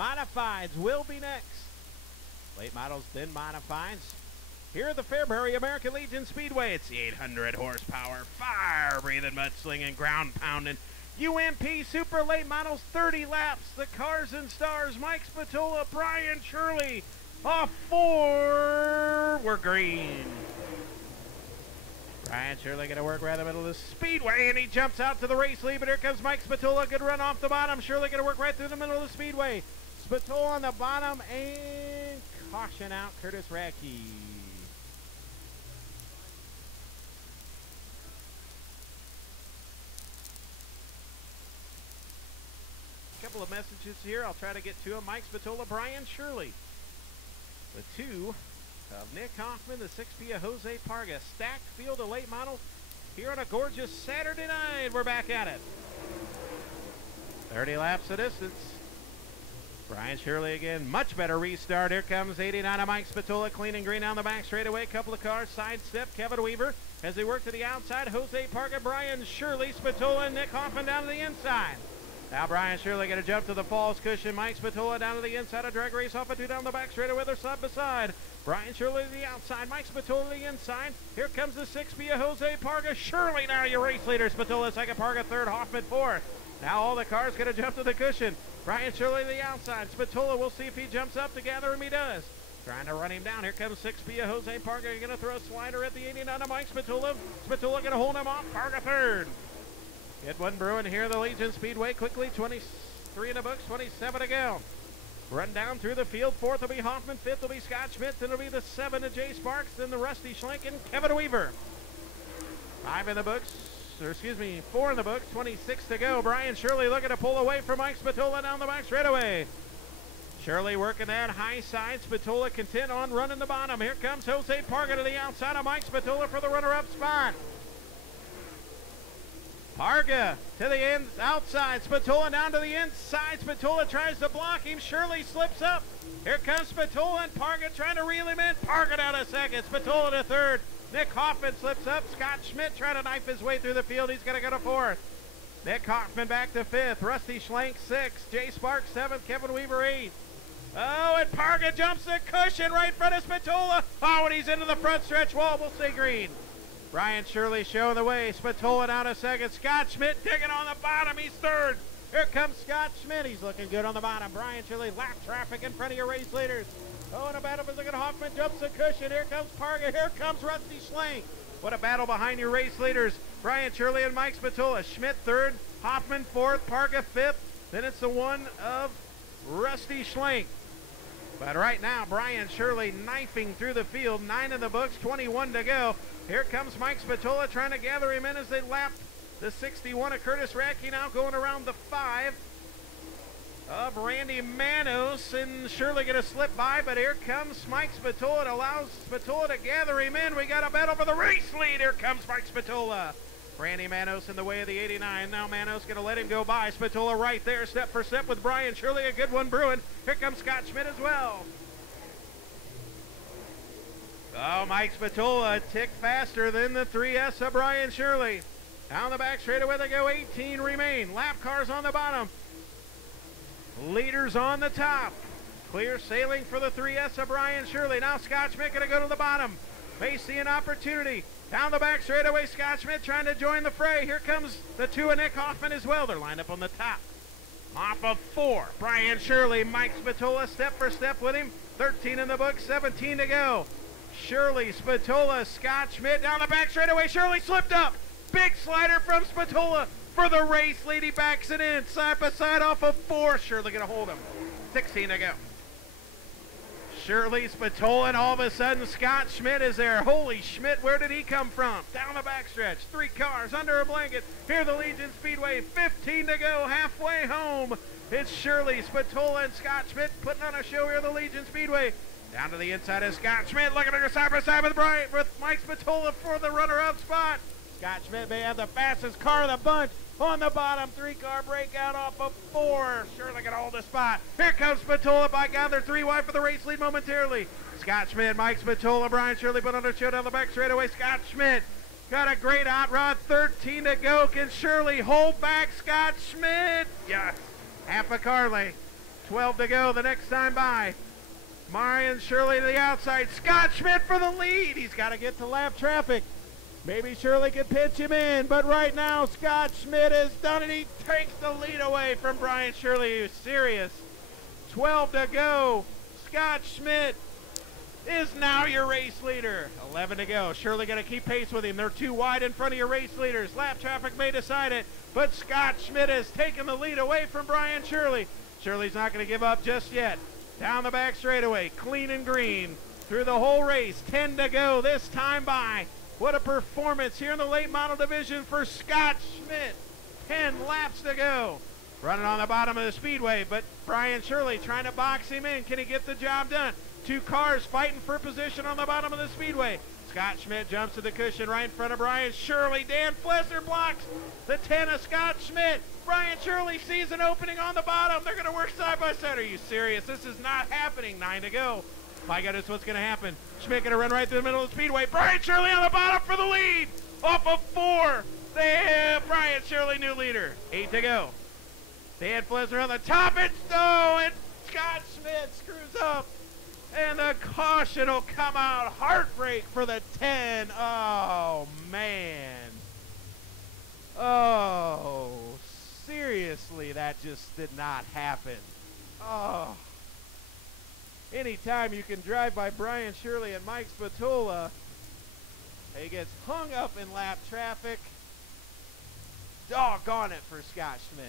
Modifieds will be next. Late models, then modifieds. Here at the Fairbury American Legion Speedway, it's the 800 horsepower, fire-breathing, mud-slinging, ground-pounding UMP Super Late Models, 30 laps. The Cars and Stars, Mike Spatola, Brian Shirley, off 4. We're green. Brian Shirley going to work right in the middle of the speedway, and he jumps out to the race lead, but here comes Mike Spatola. Good run off the bottom. Shirley going to work right through the middle of the speedway. Spatola on the bottom, and caution out Curtis Radke. Couple of messages here. I'll try to get to them. Mike Spatola, Brian Shirley. The 2 of Nick Hoffman, the 6P of Jose Parga. Stacked field of late models here on a gorgeous Saturday night. We're back at it. 30 laps of distance. Brian Shirley again. Much better restart. Here comes 89 of Mike Spatola, clean and green down the back straightaway. Couple of cars sidestep. Kevin Weaver as they work to the outside. Jose Parga, Brian Shirley, Spatola, and Nick Hoffman down to the inside. Now Brian Shirley going to jump to the falls cushion. Mike Spatola down to the inside of drag race off a 2 down the back straightaway. They're side by side. Brian Shirley to the outside. Mike Spatola to the inside. Here comes the 6B of Jose Parga. Shirley now your race leader. Spatola second, Parga third, Hoffman fourth. Now all the cars going to jump to the cushion. Brian Shirley to the outside. Spatola, we'll see if he jumps up to gather him. He does. Trying to run him down. Here comes 6B of Jose Parga. Going to throw a slider at the 89 of Mike Spatola. Spatola going to hold him off. Parga third. Get one brewing here at the Legion Speedway quickly. 23 in the books, 27 to go. Run down through the field. Fourth will be Hoffman. Fifth will be Scott Schmidt. Then it'll be the 7 of Jay Sparks. Then the Rusty Schlenk and Kevin Weaver. 5 in the books, or excuse me, 4 in the books, 26 to go. Brian Shirley looking to pull away from Mike Spatola down the back straightaway. Shirley working that high side. Spatola content on running the bottom. Here comes Jose Parga to the outside of Mike Spatola for the runner-up spot. Parga to the end, outside. Spatola down to the inside. Spatola tries to block him. Shirley slips up. Here comes Spatola and Parga trying to reel him in. Parga down to second. Spatola to third. Nick Hoffman slips up. Scott Schmidt trying to knife his way through the field. He's going to go to fourth. Nick Hoffman back to fifth. Rusty Schlenk sixth. Jay Sparks seventh. Kevin Weaver eighth. Oh, and Parga jumps the cushion right in front of Spatola. Oh, and he's into the front stretch wall. We'll say green. Brian Shirley showing the way. Spatola down to second. Scott Schmidt digging on the bottom. He's third. Here comes Scott Schmidt. He's looking good on the bottom. Brian Shirley, lap traffic in front of your race leaders. Oh, and a battle for second. Hoffman jumps the cushion. Here comes Parga. Here comes Rusty Schlenk. What a battle behind your race leaders. Brian Shirley and Mike Spatola. Schmidt third. Hoffman fourth. Parga fifth. Then it's the 1 of Rusty Schlenk. But right now, Brian Shirley knifing through the field. 9 in the books, 21 to go. Here comes Mike Spatola trying to gather him in as they lap the 61 of Curtis Radke, now going around the 5 of Randy Manos. And Shirley going to slip by, but here comes Mike Spatola. It allows Spatola to gather him in. We got a battle for the race lead. Here comes Mike Spatola. Randy Manos in the way of the 89. Now Manos going to let him go by. Spatola right there, step for step with Brian Shirley. A good one brewing. Here comes Scott Schmidt as well. Oh, Mike Spatola a tick faster than the 3S of Brian Shirley. Down the back straightaway they go. 18 remain. Lap cars on the bottom. Leaders on the top. Clear sailing for the 3S of Brian Shirley. Now Scott Schmidt going to go to the bottom. May see an opportunity. Down the back straightaway, Scott Schmidt trying to join the fray. Here comes the 2 of Nick Hoffman as well. They're lined up on the top. Off of 4, Brian Shirley, Mike Spatola step for step with him. 13 in the book, 17 to go. Shirley, Spatola, Scott Schmidt down the back straightaway. Shirley slipped up. Big slider from Spatola for the race lead. He backs it in side by side off of 4. Shirley going to hold him. 16 to go. Shirley, Spatola, and all of a sudden Scott Schmidt is there. Holy Schmidt, where did he come from? Down the backstretch, 3 cars under a blanket. Here the Legion Speedway, 15 to go, halfway home. It's Shirley, Spatola, and Scott Schmidt putting on a show here at the Legion Speedway. Down to the inside is Scott Schmidt, looking to go side by side with Mike Spatola for the runner-up spot. Scott Schmidt may have the fastest car of the bunch. On the bottom, 3-car breakout off of 4. Shirley can hold the spot. Here comes Spatola. By God, they're 3 wide for the race lead momentarily. Scott Schmidt, Mike Spatola, Brian Shirley put on a show down the back straightaway. Scott Schmidt got a great hot rod. 13 to go. Can Shirley hold back Scott Schmidt? Yes. Half a car length. 12 to go the next time by. Brian Shirley to the outside. Scott Schmidt for the lead. He's got to get to lap traffic. Maybe Shirley could pinch him in, but right now Scott Schmidt has done it. He takes the lead away from Brian Shirley, who's serious. 12 to go. Scott Schmidt is now your race leader. 11 to go. Shirley going to keep pace with him. They're too wide in front of your race leaders. Lap traffic may decide it, but Scott Schmidt has taken the lead away from Brian Shirley. Shirley's not going to give up just yet. Down the back straightaway, clean and green through the whole race. 10 to go this time by. What a performance here in the late model division for Scott Schmidt. 10 laps to go. Running on the bottom of the speedway, but Brian Shirley trying to box him in. Can he get the job done? Two cars fighting for position on the bottom of the speedway. Scott Schmidt jumps to the cushion right in front of Brian Shirley. Dan Flesser blocks the 10 of Scott Schmidt. Brian Shirley sees an opening on the bottom. They're going to work side by side. Are you serious? This is not happening. 9 to go. My goodness, what's going to happen? Schmidt going to run right through the middle of the speedway. Brian Shirley on the bottom for the lead. Off of 4. Brian Shirley, new leader. 8 to go. Dan Flesser on the top. And Scott Schmidt screws up. And the caution will come out. Heartbreak for the 10. Oh, man. Oh, seriously, that just did not happen. Oh. Anytime you can drive by Brian Shirley and Mike Spatola, he gets hung up in lap traffic. Doggone it for Scott Schmidt.